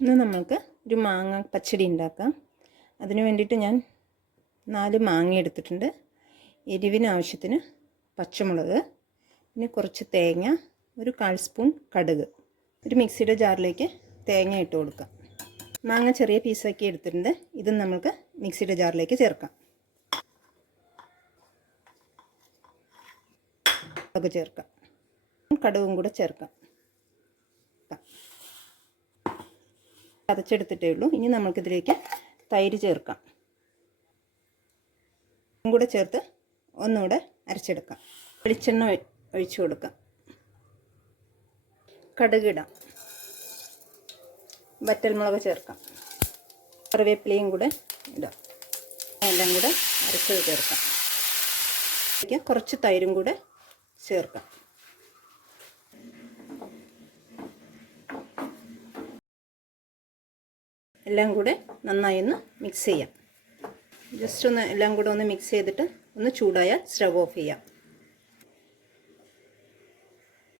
ഇന്ന് നമുക്ക് ഒരു മാങ്ങ പച്ചടി ഉണ്ടാക്കാം. അതിനു വേണ്ടിയിട്ട് ഞാൻ 4 മാങ്ങ എടുത്തിട്ടുണ്ട്. എരിവിന് ആവശ്യത്തിന് പച്ചമുളക്, പിന്നെ കുറച്ച് തേങ്ങ, ഒരു 1/4 സ്പൂൺ കടുക്. ഒരു മിക്സിയുടെ ജാറിലേക്ക് തേങ്ങ ഇട്ട് കൊടുക്കാം. മാങ്ങ ചെറിയ പീസാക്കി എടുത്തിട്ടുണ്ട്. ഇതും നമുക്ക് മിക്സിയുടെ ജാറിലേക്ക് ചേർക്കാം. ചേർക്കാം, കടുകും കൂടെ ചേർക്കാം. ചതച്ചെടുത്തിട്ടേ ഉള്ളൂ. ഇനി നമുക്കിതിലേക്ക് തൈര് ചേർക്കാം. കൂടെ ചേർത്ത് ഒന്നുകൂടെ അരച്ചെടുക്കാം. വെളിച്ചെണ്ണ ഒഴിച്ചു കൊടുക്കാം. കടുകിടാം. വറ്റൽമുളക് ചേർക്കാം. കറിവേപ്പിലയും കൂടെ ഇടാം. എല്ലാം കൂടെ അരച്ചത് ചേർക്കാം. കുറച്ച് തൈരും കൂടെ ചേർക്കാം. എല്ലാം കൂടെ നന്നായി ഒന്ന് മിക്സ് ചെയ്യാം. ജസ്റ്റ് ഒന്ന് എല്ലാം കൂടെ ഒന്ന് മിക്സ് ചെയ്തിട്ട് ഒന്ന് ചൂടായാൽ സ്റ്റവ് ഓഫ് ചെയ്യാം.